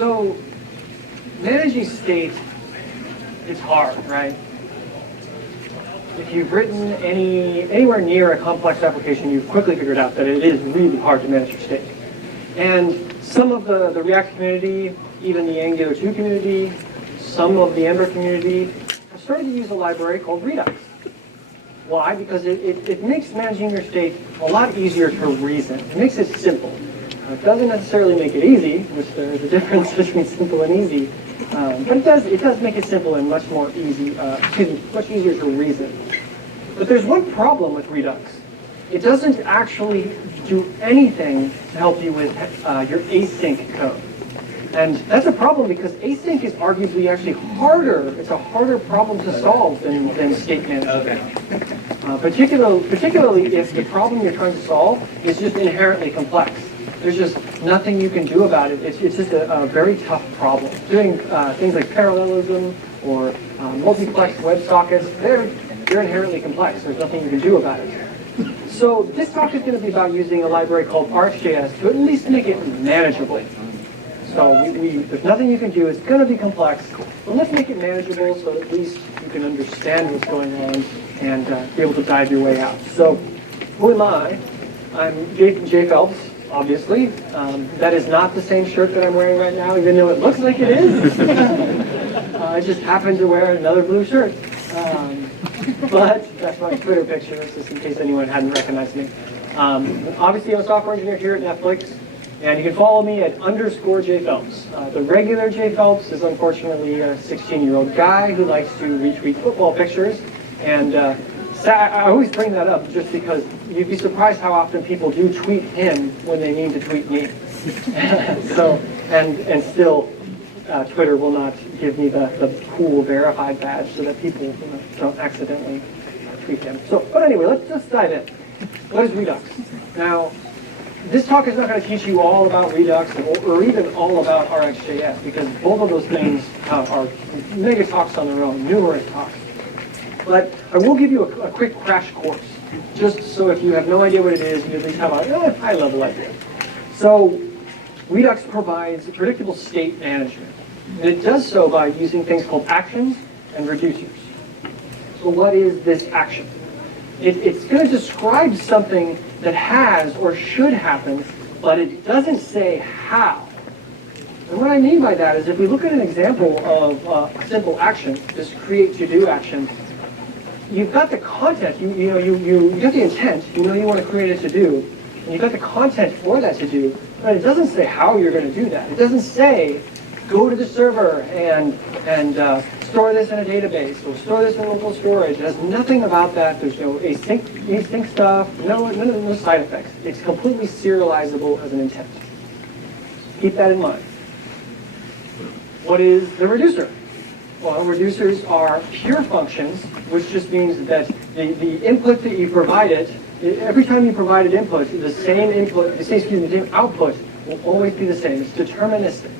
So managing state is hard, right? If you've written anywhere near a complex application, you've quickly figured out that it is really hard to manage your state. And some of the React community, even the Angular 2 community, some of the Ember community have started to use a library called Redux. Why? Because it makes managing your state a lot easier to reason. It makes it simple. It doesn't necessarily make it easy, which there's a difference between simple and easy. But it does make it simple and much more easy, much easier to reason. But there's one problem with Redux. It doesn't actually do anything to help you with your async code. And that's a problem because async is arguably actually harder. It's a harder problem to solve than state management. Okay. Particularly if the problem you're trying to solve is just inherently complex. There's just nothing you can do about it. It's just a very tough problem. Doing things like parallelism or multiplex WebSockets, they're inherently complex. There's nothing you can do about it. So this talk is going to be about using a library called RxJS to at least make it manageable. So there's nothing you can do. It's going to be complex, but let's make it manageable so at least you can understand what's going on and be able to dive your way out. So who am I? I'm J. Phelps, obviously. That is not the same shirt that I'm wearing right now, even though it looks like it is. I just happen to wear another blue shirt. But that's my Twitter picture, just in case anyone hadn't recognized me. Obviously, I'm a software engineer here at Netflix. And you can follow me at _J Phelps. The regular J Phelps is unfortunately a 16-year-old guy who likes to retweet football pictures. And I always bring that up just because you'd be surprised how often people do tweet him when they mean to tweet me. And still, Twitter will not give me the cool verified badge so that people don't accidentally tweet him. But anyway, let's dive in. What is Redux? Now, this talk is not going to teach you all about Redux or even all about RxJS because both of those things are mega talks on their own, numerous talks. But I will give you a quick crash course, just so if you have no idea what it is, you at least have a high-level idea. So Redux provides predictable state management, and it does so by using things called actions and reducers. So what is this action? It's going to describe something that has or should happen, but it doesn't say how. And what I mean by that is if we look at an example of a simple action, this create to-do action, you've got the content, you got the intent, you want to create a to-do, and you've got the content for that to-do, but it doesn't say how you're going to do that. It doesn't say go to the server and store this in a database or store this in local storage. It has nothing about that. There's no async stuff, no side effects. It's completely serializable as an intent. Keep that in mind. What is the reducer? Well, reducers are pure functions, which just means that the input that you provided, every time you provided input, the same output will always be the same. It's deterministic.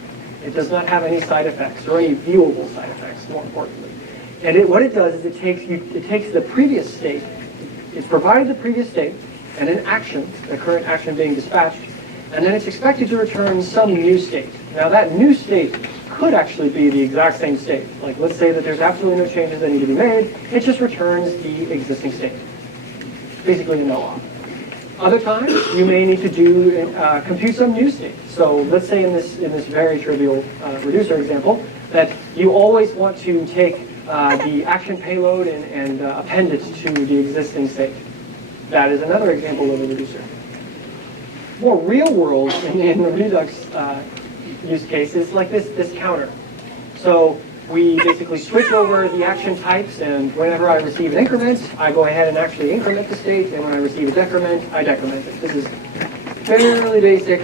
It does not have any side effects or any viewable side effects, more importantly. And what it does is it takes the previous state, it's provided the previous state and an action, the current action being dispatched, and then it's expected to return some new state. Now that new state could actually be the exact same state. Like let's say that there's absolutely no changes that need to be made, it just returns the existing state. Basically a no-op. Other times, you may need to compute some new state. So let's say in this very trivial reducer example, that you always want to take the action payload and append it to the existing state. That is another example of a reducer. More real world in the Redux use case is like this counter. So we basically switch over the action types, and whenever I receive an increment, I go ahead and actually increment the state, and when I receive a decrement, I decrement it. This is fairly basic.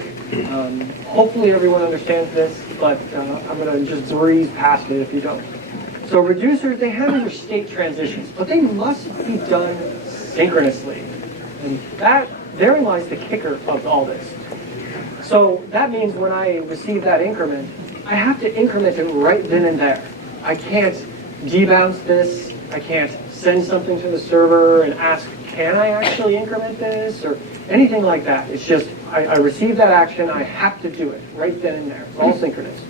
Hopefully everyone understands this, but I'm going to just breeze past it if you don't. So reducers, they handle your state transitions, but they must be done synchronously. And therein lies the kicker of all this. So that means when I receive that increment, I have to increment it right then and there. I can't debounce this. I can't send something to the server and ask, can I actually increment this? Or anything like that. It's just, I receive that action, I have to do it right then and there. It's all synchronous.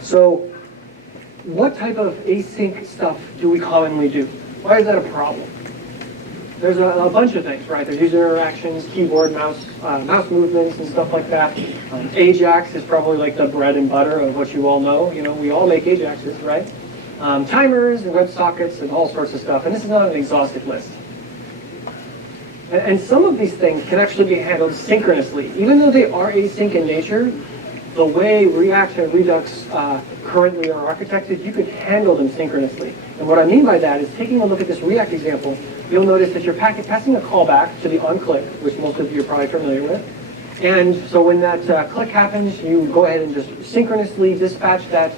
So what type of async stuff do we commonly do? Why is that a problem? There's a bunch of things, right? There's user interactions, keyboard, mouse movements, and stuff like that. Ajax is probably like the bread and butter of what you all know. You know, we all make Ajaxes, right? Timers and WebSockets and all sorts of stuff. And this is not an exhaustive list. And some of these things can actually be handled synchronously. Even though they are async in nature, the way React and Redux currently are architected, you could handle them synchronously. And what I mean by that is taking a look at this React example, you'll notice that you're passing a callback to the onClick, which most of you are probably familiar with. And so when that click happens, you go ahead and just synchronously dispatch that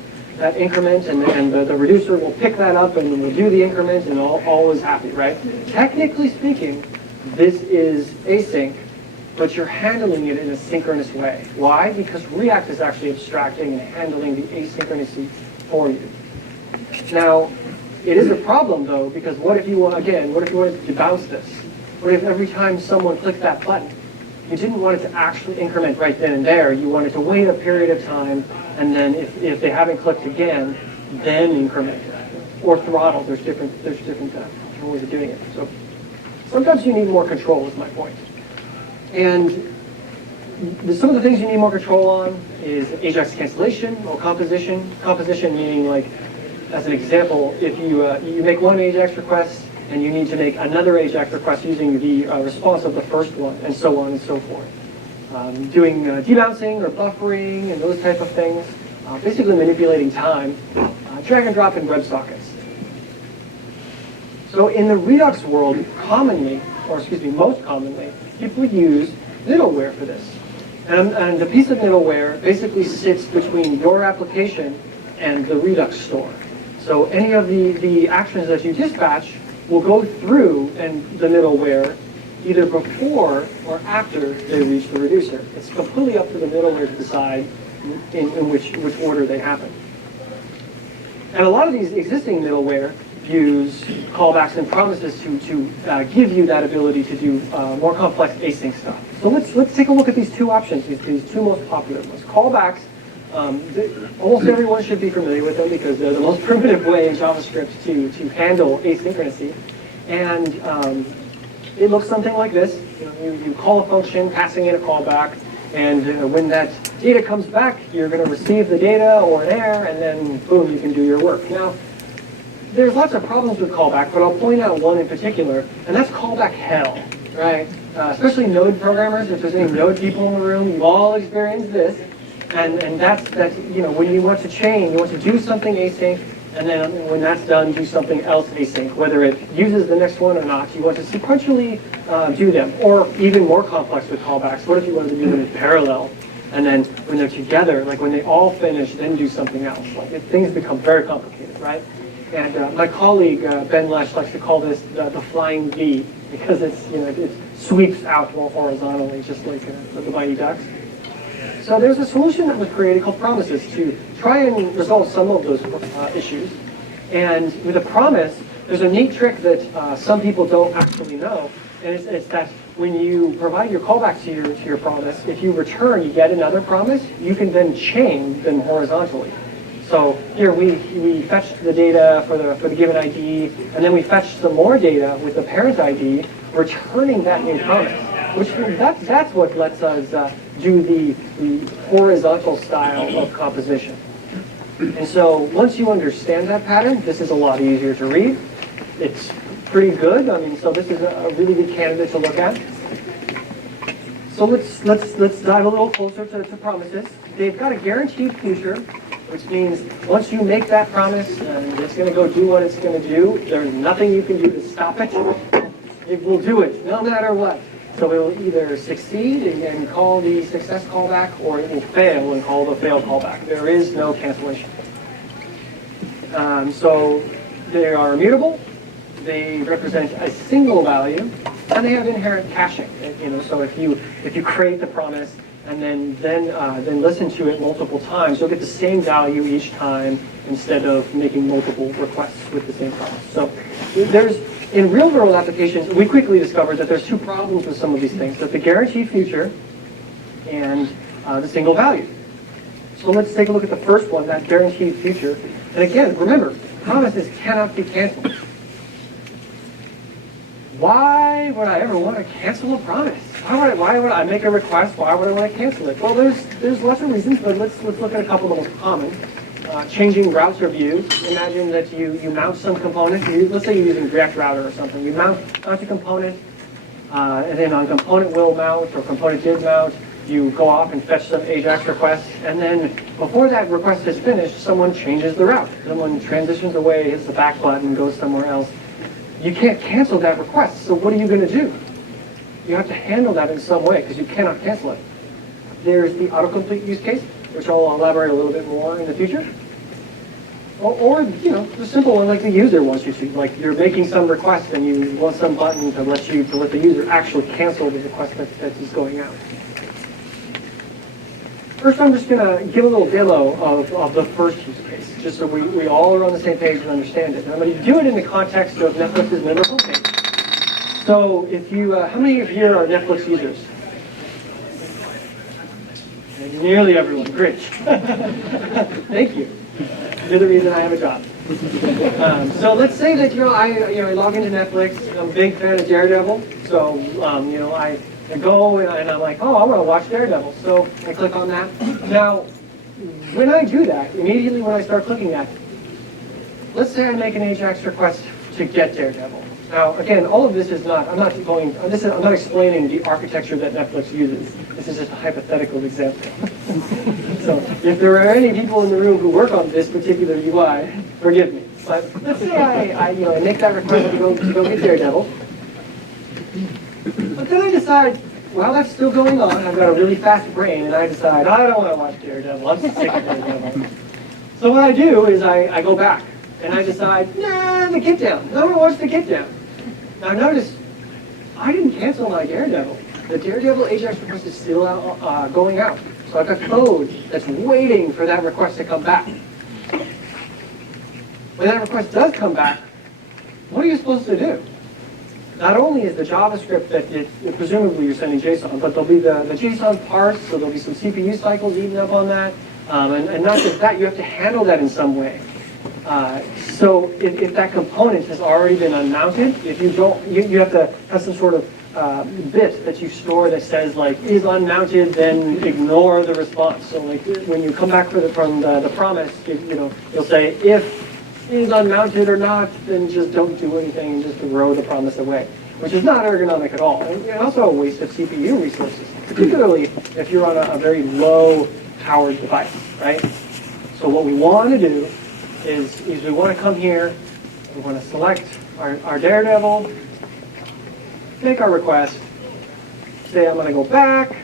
increment, and the reducer will pick that up and will do the increment, and all is happy, right? Technically speaking, this is async, but you're handling it in a synchronous way. Why? Because React is actually abstracting and handling the asynchronicity for you. Now, it is a problem though, because what if you wanted to bounce this? What if every time someone clicked that button, you didn't want it to actually increment right then and there, you wanted to wait a period of time, and then if they haven't clicked again, then increment, or throttle. There's different ways of doing it. So sometimes you need more control, is my point. And some of the things you need more control on is Ajax cancellation or composition. Composition meaning, like, as an example, if you make one Ajax request and you need to make another Ajax request using the response of the first one, and so on and so forth. Doing debouncing or buffering and those type of things. Basically manipulating time. Drag and drop in WebSockets. So in the Redux world, most commonly, people use middleware for this. And the piece of middleware basically sits between your application and the Redux store. So any of the actions that you dispatch will go through the middleware either before or after they reach the reducer. It's completely up to the middleware to decide in which order they happen. And a lot of these existing middleware use callbacks and promises to give you that ability to do more complex async stuff. So let's take a look at these two options, these two most popular ones. Callbacks, almost everyone should be familiar with them because they're the most primitive way in JavaScript to handle asynchronicity. And it looks something like this. You call a function, passing in a callback, and when that data comes back, you're going to receive the data or an error, and then boom, you can do your work. Now, there's lots of problems with callback, but I'll point out one in particular, and that's callback hell, right? Especially Node programmers. If there's any Node people in the room, you've all experienced this, and that's when you want to chain, you want to do something async, and then when that's done, do something else async, whether it uses the next one or not. You want to sequentially do them, or even more complex with callbacks. What if you wanted to do them in parallel, and then when they're together, like when they all finish, then do something else? Things become very complicated, right? And my colleague Ben Lesh likes to call this the flying V, because it sweeps out more horizontally, just like the Mighty Ducks. So there's a solution that was created called promises to try and resolve some of those issues. And with a promise, there's a neat trick that some people don't actually know, and it's that when you provide your callback to your promise, if you return yet another promise, you can then chain them horizontally. So here we fetched the data for the given ID, and then we fetched some more data with the parent ID, returning that new promise. That's what lets us do the horizontal style of composition. And so once you understand that pattern, this is a lot easier to read. It's pretty good. So this is a really good candidate to look at. So let's dive a little closer to promises. They've got a guaranteed future, which means once you make that promise, it's going to go do what it's going to do. There's nothing you can do to stop it. It will do it, no matter what. So it will either succeed and call the success callback, or it will fail and call the fail callback. There is no cancellation. So they are immutable. They represent a single value, and they have inherent caching. So if you create the promise and then listen to it multiple times, you'll get the same value each time instead of making multiple requests with the same promise. So in real-world applications, we quickly discovered that there's two problems with some of these things: that the guaranteed future and the single value. So let's take a look at the first one, that guaranteed future. And again, remember, promises cannot be canceled. Why would I ever want to cancel a promise? Why would I make a request? Why would I want to cancel it? Well, there's lots of reasons, but let's look at a couple of the most common. Changing routes or views. Imagine that you mount some component. Let's say you're using React Router or something. You mount a component, and then on component will mount or component did mount, you go off and fetch some AJAX requests, and then before that request is finished, someone changes the route. Someone transitions away, hits the back button, goes somewhere else. You can't cancel that request, so what are you going to do? You have to handle that in some way, because you cannot cancel it. There's the autocomplete use case, which I'll elaborate a little bit more in the future. Or the simple one like the user wants you to. Like you're making some request and you want some button to let the user actually cancel the request that is going out. First, I'm just going to give a little demo of the first use case, just so we all are on the same page and understand it. And I'm going to do it in the context of Netflix's member homepage. So if you, how many of you are Netflix users? Nearly everyone. Great. Thank you. You're the reason I have a job. So let's say that I log into Netflix. I'm a big fan of Daredevil. So I go and I'm like, oh, I want to watch Daredevil. So I click on that. Now, when I do that, immediately when I start clicking at it, let's say I make an AJAX request to get Daredevil. Now, again, all of this is not. I'm not explaining the architecture that Netflix uses. This is just a hypothetical example. So, if there are any people in the room who work on this particular UI, forgive me. But let's say I make that request to go get Daredevil. But then I decide, well, that's still going on. I've got a really fast brain, and I decide I don't want to watch Daredevil. I'm sick of Daredevil. So what I do is I go back and I decide, nah, the Get Down. I want to watch the Get Down. Now notice, I didn't cancel my Daredevil. The Daredevil AJAX request is still going out. So I've got code that's waiting for that request to come back. When that request does come back, what are you supposed to do? Not only is the JavaScript that presumably you're sending JSON, but there'll be the JSON parse, so there'll be some CPU cycles eaten up on that. And not just that, you have to handle that in some way. So if that component has already been unmounted, if you don't, you have to have some sort of bit that you store that says like is unmounted, then ignore the response. So like when you come back from the promise, you'll say if is unmounted or not, then just don't do anything and just throw the promise away, which is not ergonomic at all, and also a waste of CPU resources, particularly if you're on a very low-powered device, right? So what we want to do is we want to come here, we want to select our Daredevil, make our request, say I'm going to go back,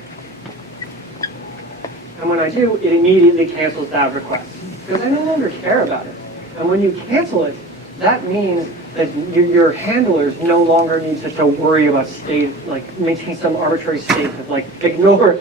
and when I do, it immediately cancels that request, because I no longer care about it. And when you cancel it, that means that your handlers no longer need to worry about state, like maintain some arbitrary state of like ignore,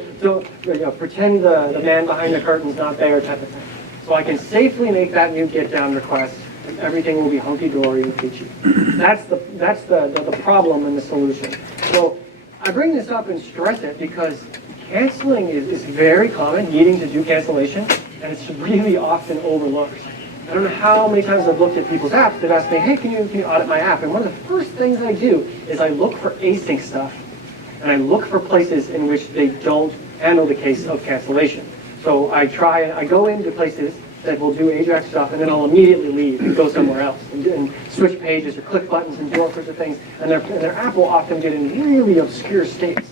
pretend the man behind the curtain's not there type of thing. So I can safely make that new get down request, and everything will be hunky-dory and peachy. That's the problem and the solution. So I bring this up and stress it because canceling is very common, needing to do cancellation, and it's really often overlooked. I don't know how many times I've looked at people's apps that ask me, hey, can you audit my app? And one of the first things I do is I look for async stuff. And I look for places in which they don't handle the case of cancellation. So I go into places that will do AJAX stuff, and then I'll immediately leave and go somewhere else and switch pages or click buttons and do all sorts of things. And their app will often get in really obscure states.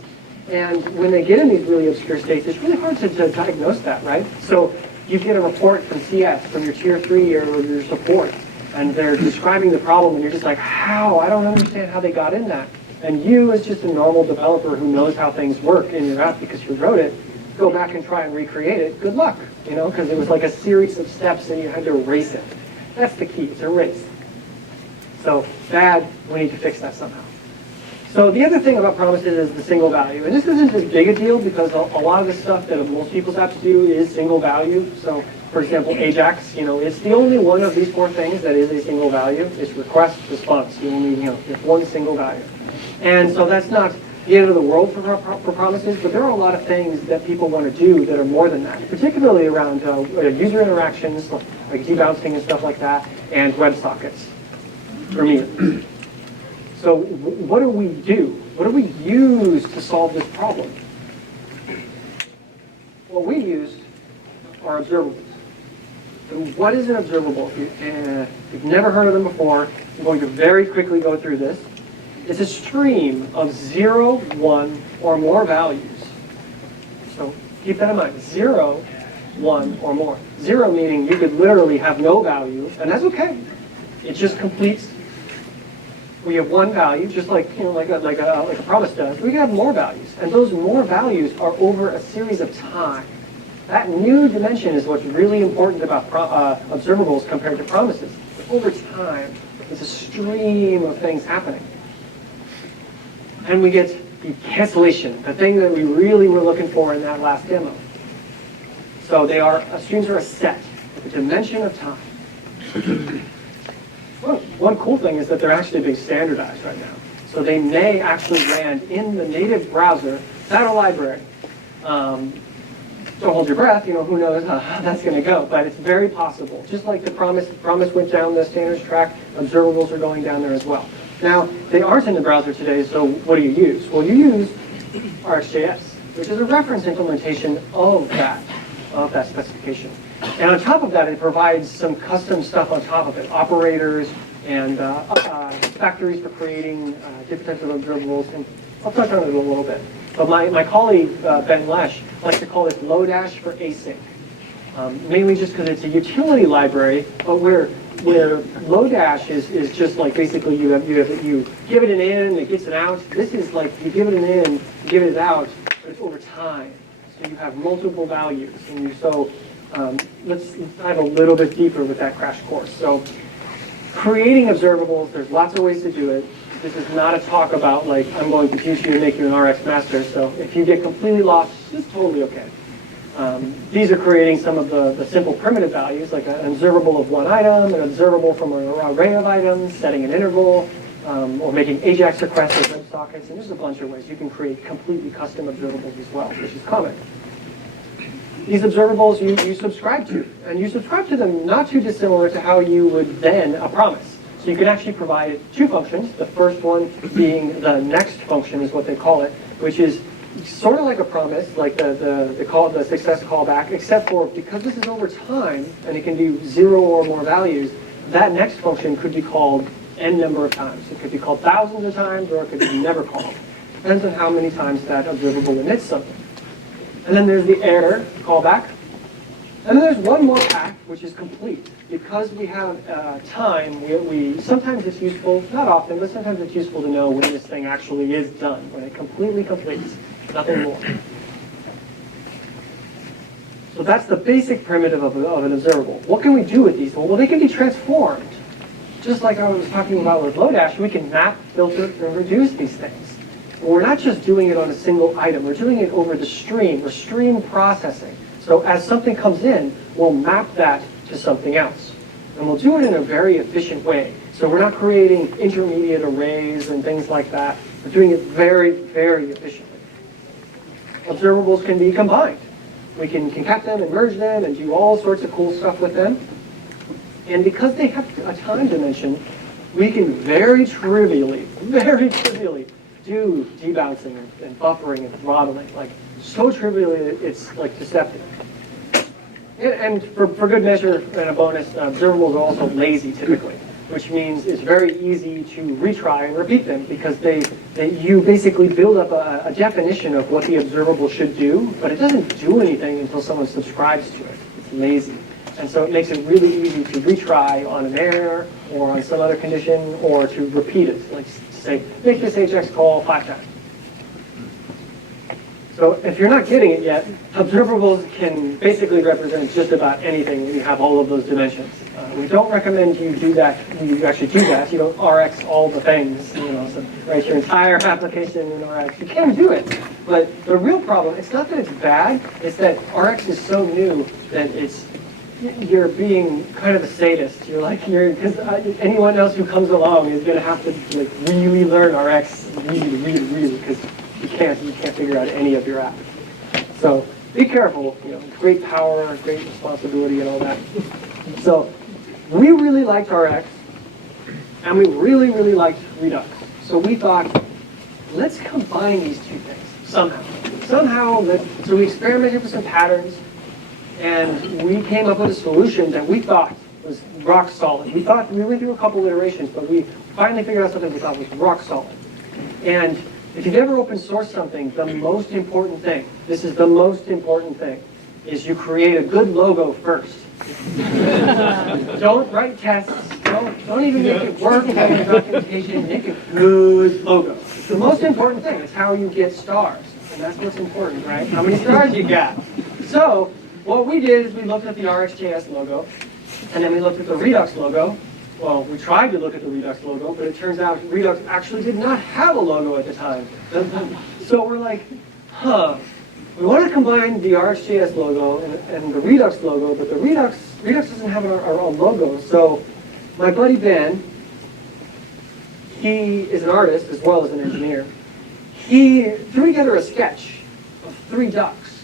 And when they get in these really obscure states, it's really hard to diagnose that, right? So you get a report from CS, from your tier 3 or your support, and they're describing the problem, and you're just like, how? I don't understand how they got in that. And you, as just a normal developer who knows how things work in your app because you wrote it, go back and try and recreate it. Good luck, because it was like a series of steps and you had to erase it. That's the key, it's erase. So bad, we need to fix that somehow. So the other thing about promises is the single value. And this isn't as big a deal because a lot of the stuff that most people's apps do is single value. So for example, AJAX, it's the only one of these 4 things that is a single value. It's request, response. You only, it's one single value. And so that's not the end of the world for promises, but there are a lot of things that people want to do that are more than that, particularly around user interactions, like debouncing and stuff like that, and WebSockets for me. So what do we do? What do we use to solve this problem? What we used are observables. And what is an observable? If you've never heard of them before, I'm going to very quickly go through this. It's a stream of 0, 1, or more values. So keep that in mind, 0, 1, or more. 0 meaning you could literally have no value, and that's okay. It just completes. We have one value, just like like a promise does. We can have more values, and those more values are over a series of time. That new dimension is what's really important about observables compared to promises. Over time, it's a stream of things happening. And we get the cancellation, the thing that we really were looking for in that last demo. So streams are a set, a dimension of time. Well, one cool thing is that they're actually being standardized right now. So they may actually land in the native browser without a library. Don't hold your breath, who knows how that's going to go, but it's very possible. Just like the promise went down the standards track, observables are going down there as well. Now, they aren't in the browser today, so what do you use? Well, you use RxJS, which is a reference implementation of that specification. And on top of that, it provides some custom stuff on top of it, operators and factories for creating different types of observables. And I'll touch on it a little bit. But my colleague, Ben Lesh, likes to call this Lodash for async, mainly just because it's a utility library, but where Lodash is just like basically you give it an in, it gets an out. This is like you give it an in, you give it an out, but it's over time. So you have multiple values. Let's dive a little bit deeper with that crash course. So creating observables, there's lots of ways to do it. This is not a talk about like, I'm going to teach you to make you an Rx master. So if you get completely lost, it's totally okay. These are creating some of the simple primitive values, like an observable of one item, an observable from an array of items, setting an interval, or making AJAX requests or WebSockets, and there's a bunch of ways you can create completely custom observables as well, which is common. These observables you subscribe to, and you subscribe to them not too dissimilar to how you would then a promise. So you can actually provide two functions, the first one being the next function is what they call it, which is sort of like a promise, like the success callback, except for because this is over time and it can do 0 or more values, that next function could be called n number of times. It could be called thousands of times, or it could be never called. Depends on how many times that observable emits something. And then there's the error callback. And then there's one more pack, which is complete. Because we have time, we sometimes it's useful, not often, but sometimes it's useful to know when this thing actually is done, when it completely completes, nothing more. So that's the basic primitive of an observable. What can we do with these? Well, they can be transformed. Just like I was talking about with Lodash, we can map, filter, and reduce these things. But we're not just doing it on a single item. We're doing it over the stream. We're stream processing. So as something comes in, we'll map that to something else. And we'll do it in a very efficient way. So we're not creating intermediate arrays and things like that. We're doing it very, very efficiently. Observables can be combined. We can concat them and merge them and do all sorts of cool stuff with them. And because they have a time dimension, we can very trivially do debouncing and buffering and throttling. Like, so trivially, it's like deceptive. And for good measure and a bonus, observables are also lazy typically, which means it's very easy to retry and repeat them because you basically build up a definition of what the observable should do, but it doesn't do anything until someone subscribes to it. It's lazy. And so it makes it really easy to retry on an error or on some other condition or to repeat it. Like say, make this AJAX call 5 times. So if you're not getting it yet, observables can basically represent just about anything when you have all of those dimensions. We don't recommend you do that. You actually do that. You don't Rx all the things. So write your entire application in Rx. You can do it, but the real problem, it's not that it's bad. It's that Rx is so new that you're being kind of a sadist. Because anyone else who comes along is going to have to really learn Rx really, because you can't figure out any of your app. So be careful, great power, great responsibility and all that. So we really liked Rx, and we really, really liked Redux. So we thought, let's combine these two things somehow. So we experimented with some patterns, and we came up with a solution that we thought was rock solid. We went through a couple iterations, but we finally figured out something we thought was rock solid. And if you've ever open sourced something, the most important thing, this is the most important thing, is you create a good logo first. Don't write tests, don't even make it work in your documentation, make a good logo. It's the most important thing. It's how you get stars. And that's what's important, right? How many stars you got. So what we did is we looked at the RxJS logo, and then we looked at the Redux logo. Well, we tried to look at the Redux logo, but it turns out Redux actually did not have a logo at the time. So we're like, we want to combine the RxJS logo and the Redux logo, but the Redux doesn't have our own logo. So my buddy Ben, he is an artist as well as an engineer. He threw together a sketch of 3 ducks,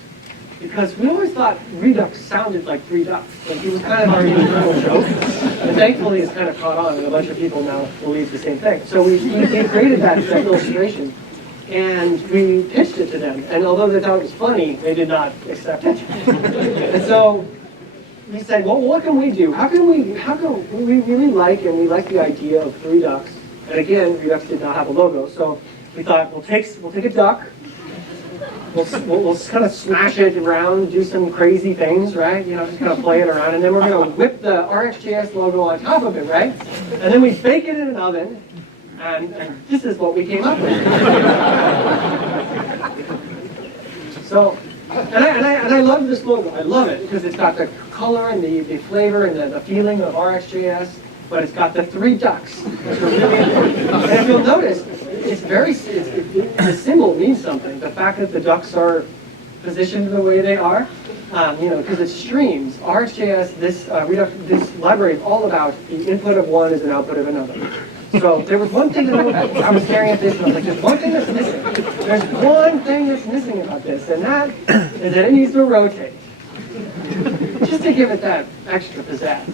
because we always thought Redux sounded like 3 ducks. Like it was kind of our internal joke. And thankfully it's kind of caught on, and a bunch of people now believe the same thing. So we created that illustration, and we pitched it to them. And although they thought it was funny, they did not accept it. And so we said, well, what can we do? How can we really like the idea of 3 ducks. And again, Redux did not have a logo. So we thought, we'll take a duck, we'll kind of smash it around, do some crazy things, right? Just kind of play it around, and then we're going to whip the RxJS logo on top of it, right? And then we bake it in an oven, and this is what we came up with. So, and I love this logo. I love it because it's got the color and the flavor and the feeling of RxJS, but it's got the 3 ducks, which are really important. And if you'll notice, the symbol means something. The fact that the ducks are positioned the way they are, because it streams. RxJS, this library is all about the input of one is an output of another. So there was one thing that I was staring at this and I was like, there's one thing that's missing. There's one thing that's missing about this, and that is that it needs to rotate. Just to give it that extra pizzazz.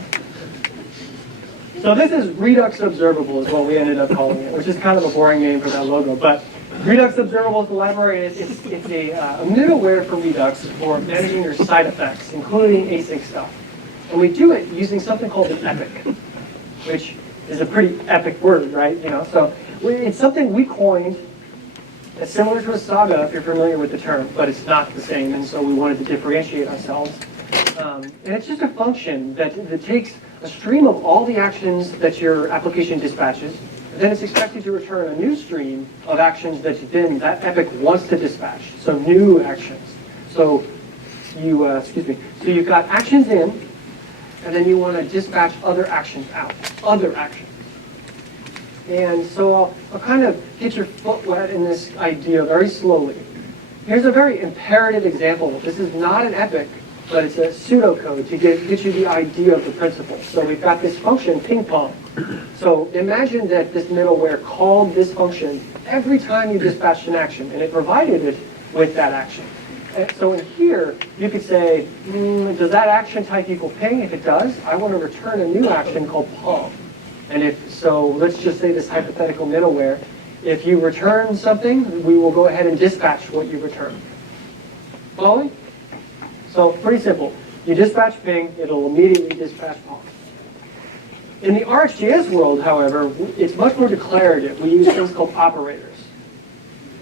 So this is Redux-observable is what we ended up calling it, which is kind of a boring name for that logo. But Redux-observable is the library. It's a middleware for Redux for managing your side effects, including async stuff. And we do it using something called an epic, which is a pretty epic word, right? So it's something we coined. It's similar to a saga, if you're familiar with the term, but it's not the same. And so we wanted to differentiate ourselves. And it's just a function that takes a stream of all the actions that your application dispatches, and then it's expected to return a new stream of actions that then that epic wants to dispatch. So new actions. So you've got actions in, and then you want to dispatch other actions out. Other actions. And so I'll kind of get your foot wet in this idea very slowly. Here's a very imperative example. This is not an epic, but it's a pseudocode to get you the idea of the principle. So we've got this function, ping pong. So imagine that this middleware called this function every time you dispatched an action, and it provided it with that action. And so in here, you could say, does that action type equal ping? If it does, I want to return a new action called pong. And if so, let's just say this hypothetical middleware. If you return something, we will go ahead and dispatch what you return. Following? So pretty simple. You dispatch ping, it'll immediately dispatch pong. In the RxJS world, however, it's much more declarative. We use things called operators.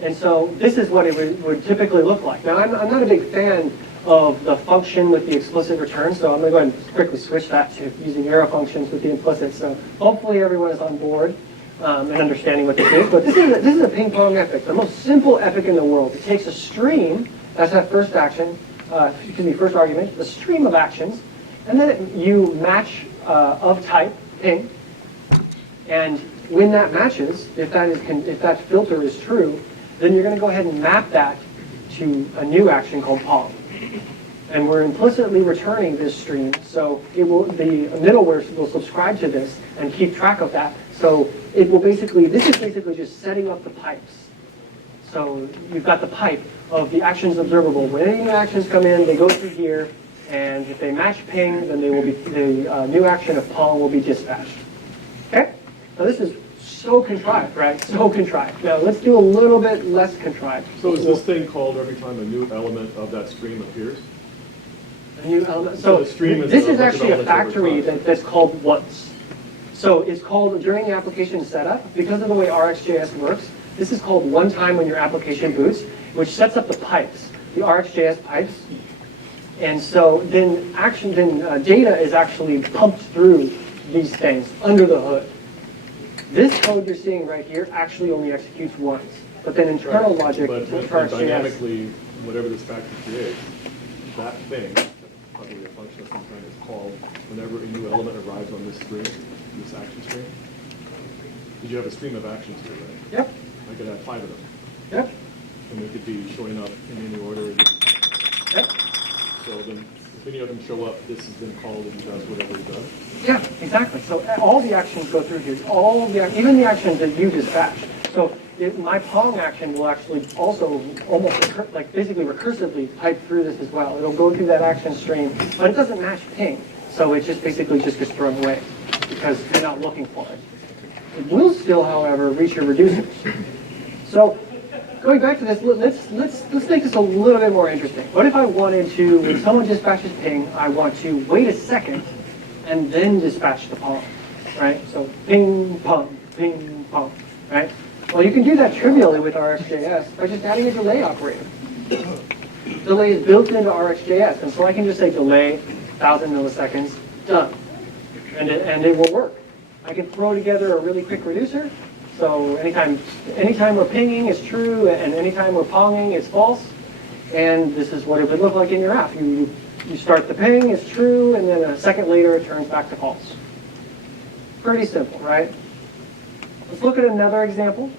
And so this is what it would typically look like. Now, I'm not a big fan of the function with the explicit return, so I'm going to go ahead and quickly switch that to using arrow functions with the implicit. So hopefully everyone is on board and understanding what this is. But this is a ping pong epic, the most simple epic in the world. It takes a stream, that's that first action, first argument, the stream of actions, and then you match of type ping, and when that matches, if that filter is true, then you're going to go ahead and map that to a new action called pong. And we're implicitly returning this stream, so the middleware will subscribe to this and keep track of that. So it will this is basically just setting up the pipes. So you've got the pipe of the actions observable. When any new actions come in, they go through here, and if they match ping, then they will be, the new action of Pong will be dispatched. Okay? Now this is so contrived, right? So contrived. Now let's do a little bit less contrived. So is this thing called every time a new element of that stream appears? A new element. So So the stream is this a is bunch of actually a elements over factory time. that's called once. So it's called, during the application setup, because of the way RxJS works, this is called one time when your application boots, which sets up the pipes, the RxJS pipes. And so then data is actually pumped through these things under the hood. This code you're seeing right here actually only executes once, but then internal logic But for RxJS. dynamically, whatever this factory creates, that thing, probably a function of some kind, is called whenever a new element arrives on this stream, this action stream. Because you have a stream of actions here, right? Yep, I could have 5 of them, yep, and they could be showing up in any order. yep. So then, if any of them show up, this is then called and does whatever it does. Yeah, exactly. So all the actions go through here. Even the actions that you dispatch. So my Pong action will actually also almost basically recursively pipe through this as well. It'll go through that action stream, but it doesn't match ping. So it just basically just gets thrown away because you're not looking for it. It will still, however, reach your reducers. So going back to this, let's make this a little bit more interesting. What if I wanted to, when someone dispatches ping, I want to wait a second and then dispatch the Pong, right? So ping, pong, right? Well, you can do that trivially with RxJS by just adding a delay operator. Delay is built into RxJS, and so I can just say delay 1,000 milliseconds, done, and it will work. I can throw together a really quick reducer. So anytime we're pinging is true, and anytime we're ponging is false. And this is what it would look like in your app. You start the ping, it's true, and then a second later it turns back to false. Pretty simple, right? Let's look at another example.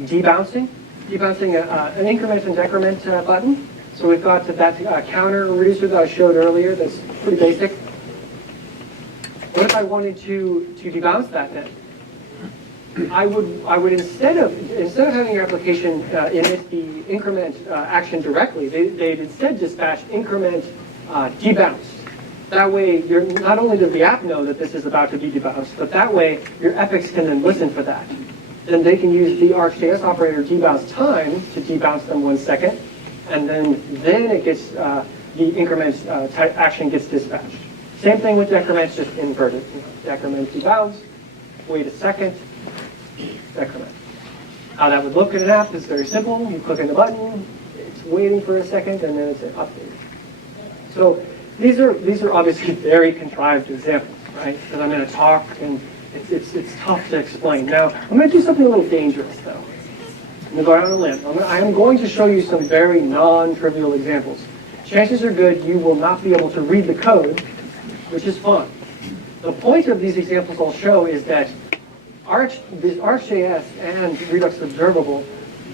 Debouncing. Debouncing an increment and decrement button. So we've got that counter reducer that I showed earlier that's pretty basic. What if I wanted to debounce that then? I would instead of having your application emit the increment action directly, they'd instead dispatch increment debounce. That way, not only does the app know that this is about to be debounced, but that way your epics can then listen for that. Then they can use the RxJS operator debounce time to debounce them 1 second, and then it gets the increment action gets dispatched. Same thing with decrements, just inverted. Decrement debounce, wait a second, decrement. How that would look in an app is very simple. You click on the button, it's waiting for a second, and then it's an update. So these are obviously very contrived examples, right? Because I'm going to talk, and it's tough to explain. Now, I'm going to do something a little dangerous, though. I'm going to go out on a limb. I am going to show you some very non-trivial examples. Chances are good you will not be able to read the code, which is fun. The point of these examples I'll show is that RxJS and Redux-observable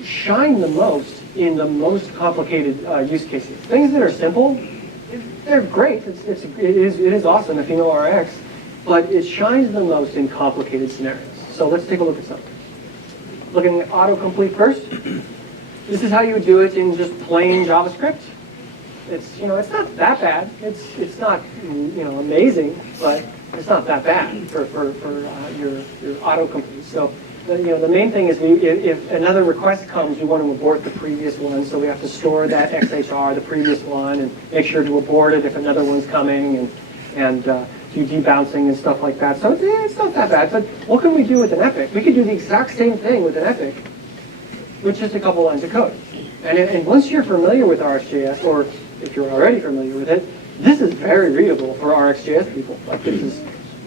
shine the most in the most complicated use cases. Things that are simple, they're great. It is awesome if you know Rx, but it shines the most in complicated scenarios. So let's take a look at something. Looking at autocomplete first. This is how you would do it in just plain JavaScript. It's not that bad. It's not amazing, but it's not that bad for your autocomplete. So the main thing is if another request comes, we want to abort the previous one, so we have to store that XHR, the previous one, and make sure to abort it if another one's coming, and do debouncing and stuff like that. So it's not that bad. But what can we do with an epic? We could do the exact same thing with an epic with just a couple lines of code. And once you're familiar with RxJS, or if you're already familiar with it, this is very readable for RxJS people. Like, this is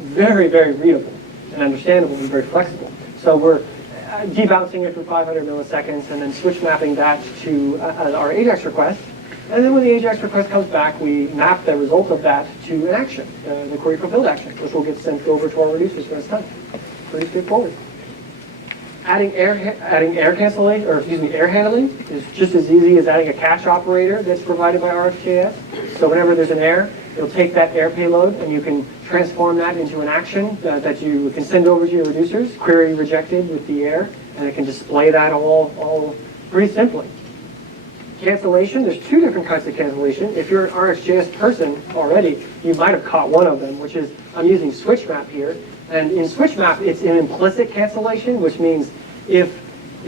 very, very readable and understandable and very flexible. So we're debouncing it for 500 milliseconds and then switch mapping that to our AJAX request. And then when the AJAX request comes back, we map the result of that to an action, the query fulfilled action, which will get sent over to our reducers when it's done. Pretty straightforward. Adding air cancellation, or excuse me, air handling is just as easy as adding a cache operator that's provided by RxJS. So whenever there's an error, you'll take that air payload and you can transform that into an action that you can send over to your reducers, query rejected with the error, and it can display that all pretty simply. Cancellation, there's two different kinds of cancellation. If you're an RxJS person already, you might have caught one of them, which is, I'm using switch map here. And in switch map, it's an implicit cancellation, which means if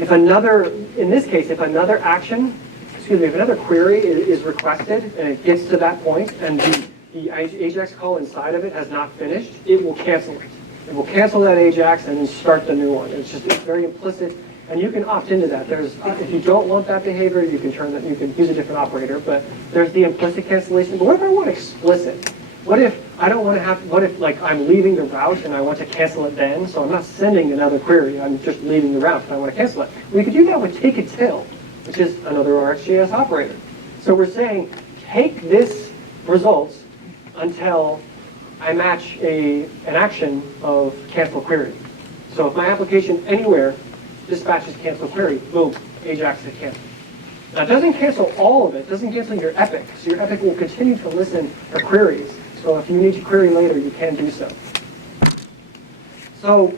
another, in this case, if another action, excuse me, if another query is requested and it gets to that point and the AJAX call inside of it has not finished, it will cancel it. It will cancel that AJAX and then start the new one. It's very implicit, and you can opt into that. If you don't want that behavior, you can use a different operator, but there's the implicit cancellation. But what if I want explicit? What if I don't want to have, what if like I'm leaving the route and I want to cancel it then, so I'm not sending another query, I'm just leaving the route and I want to cancel it. We could do that with take it till, which is another RxJS operator. So we're saying, take this results until I match an action of cancel query. So if my application anywhere dispatches cancel query, boom, AJAX is canceled. Now it doesn't cancel all of it, doesn't cancel your epic. So your epic will continue to listen for queries. So if you need to query later, you can do so. So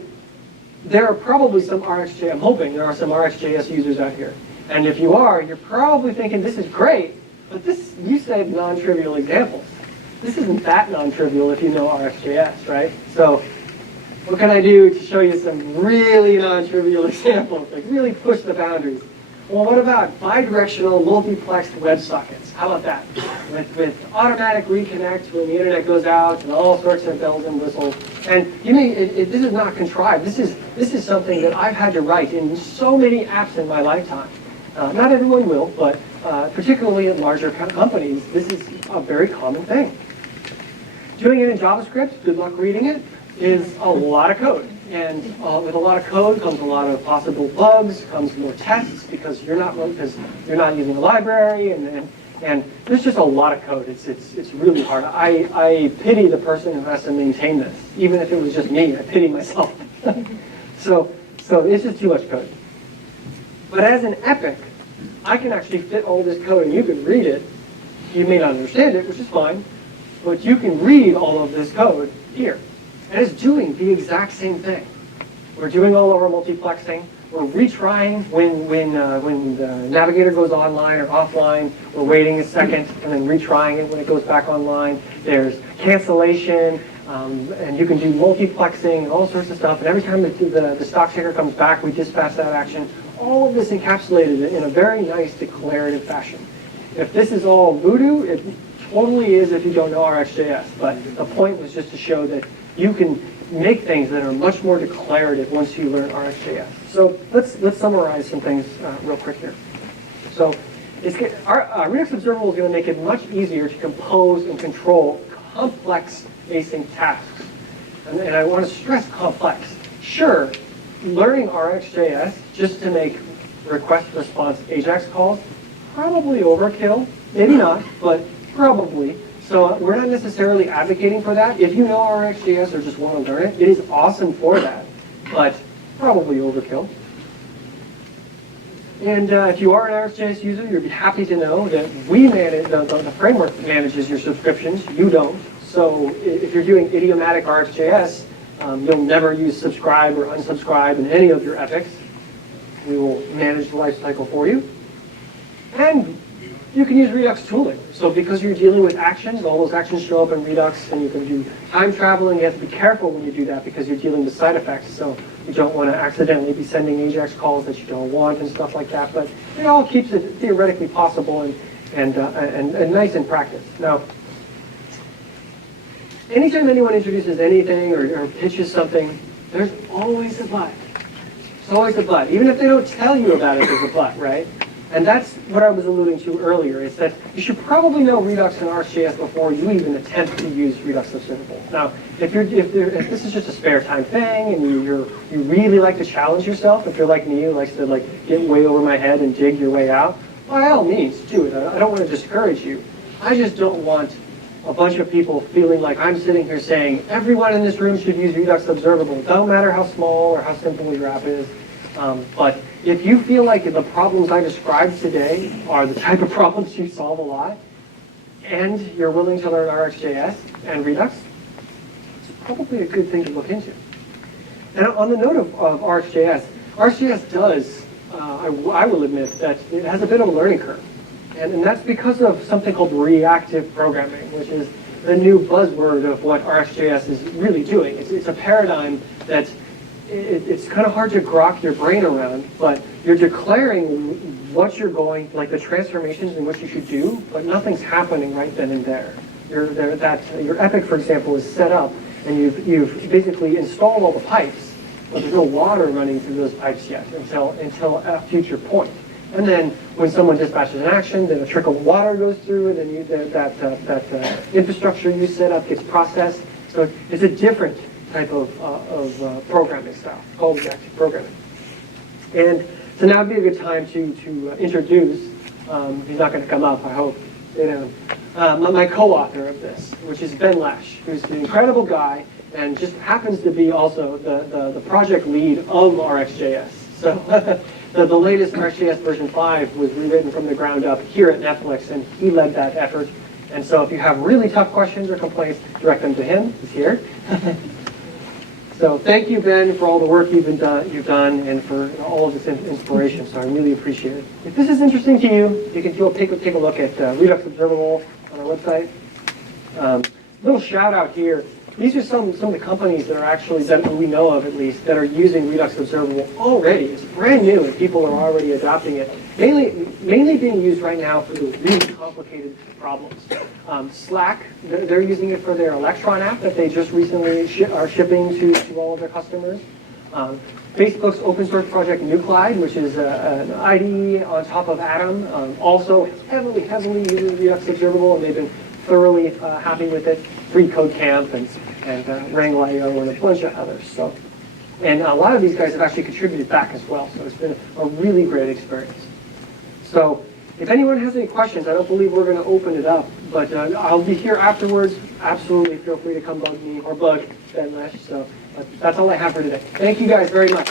there are probably some RxJS, I'm hoping there are some RxJS users out here. And if you are, you're probably thinking this is great, but this, you said non-trivial examples. This isn't that non-trivial if you know RxJS, right? So what can I do to show you some really non-trivial examples, like really push the boundaries? Well, what about bidirectional multiplexed WebSockets? How about that? With automatic reconnect when the internet goes out and all sorts of bells and whistles. And you mean this is not contrived. This is something that I've had to write in so many apps in my lifetime. Not everyone will, but particularly at larger companies, this is a very common thing. Doing it in JavaScript, good luck reading it, is a lot of code. And with a lot of code comes a lot of possible bugs, comes more tests because you're not using a library, and there's just a lot of code. It's really hard. I pity the person who has to maintain this. Even if it was just me, I pity myself. So it's just too much code. But as an epic, I can actually fit all this code, and you can read it. You may not understand it, which is fine, but you can read all of this code here. And it's doing the exact same thing. We're doing all of our multiplexing. We're retrying when the navigator goes online or offline. We're waiting a second and then retrying it when it goes back online. There's cancellation, and you can do multiplexing and all sorts of stuff. And every time the stock checker comes back, we dispatch that action. All of this encapsulated in a very nice declarative fashion. If this is all voodoo, it totally is if you don't know RxJS. But the point was just to show that you can make things that are much more declarative once you learn RxJS. So let's summarize some things real quick here. So Redux-observable is going to make it much easier to compose and control complex async tasks. And I want to stress complex. Sure, learning RxJS just to make request response AJAX calls, probably overkill. Maybe not, but probably. So we're not necessarily advocating for that. If you know RxJS or just want to learn it, it is awesome for that, but probably overkill. And if you are an RxJS user, you'll be happy to know that we manage, the framework manages your subscriptions. You don't. So if you're doing idiomatic RxJS, you'll never use subscribe or unsubscribe in any of your epics. We will manage the lifecycle for you. And you can use Redux tooling. So because you're dealing with actions, all those actions show up in Redux, and you can do time traveling. You have to be careful when you do that because you're dealing with side effects. So you don't want to accidentally be sending AJAX calls that you don't want and stuff like that. But it all keeps it theoretically possible and nice in practice. Now, anytime anyone introduces anything or pitches something, there's always a but. There's always a but. Even if they don't tell you about it, there's a but, right? And that's what I was alluding to earlier, is that you should probably know Redux and RxJS before you even attempt to use Redux-observable. Now, if this is just a spare time thing and you really like to challenge yourself, if you're like me who likes to get way over my head and dig your way out, by all means, do it. I don't want to discourage you. I just don't want a bunch of people feeling like I'm sitting here saying everyone in this room should use Redux-observable. It don't matter how small or how simple your app is. But if you feel like the problems I described today are the type of problems you solve a lot, and you're willing to learn RxJS and Redux, it's probably a good thing to look into. And on the note of RxJS, RxJS does I will admit that it has a bit of a learning curve. And that's because of something called reactive programming, which is the new buzzword of what RxJS is really doing. It's a paradigm that it's kind of hard to grok your brain around, but you're declaring what you're going, like the transformations and what you should do, but nothing's happening right then and there. Your epic, for example, is set up, and you've basically installed all the pipes, but there's no water running through those pipes yet until a future point. And then when someone dispatches an action, then a trickle of water goes through, and then that infrastructure you set up gets processed. So it's a different type of programming style called reactive programming. And so now would be a good time to introduce, he's not going to come up, I hope, my co-author of this, which is Ben Lesh, who's an incredible guy and just happens to be also the project lead of RxJS. So the latest RxJS version 5 was rewritten from the ground up here at Netflix, and he led that effort. And so if you have really tough questions or complaints, direct them to him. He's here. So thank you, Ben, for all the work you've done and for all of this inspiration. So I really appreciate it. If this is interesting to you, you can take a look at Redux-observable on our website. Little shout out here. These are some of the companies that are actually, that we know of at least, that are using Redux-observable already. It's brand new and people are already adopting it. Mainly being used right now for the really complicated problems. Slack, they're using it for their Electron app that they just recently are shipping to all of their customers. Facebook's open source project Nuclide, which is an IDE on top of Atom, also heavily using Redux-observable, and they've been thoroughly happy with it. Free Code Camp and Wrangle.io and a bunch of others. So, and a lot of these guys have actually contributed back as well. So it's been a really great experience. So if anyone has any questions, I don't believe we're going to open it up, but I'll be here afterwards. Absolutely feel free to come bug me or bug Ben Lesh. So that's all I have for today. Thank you guys very much.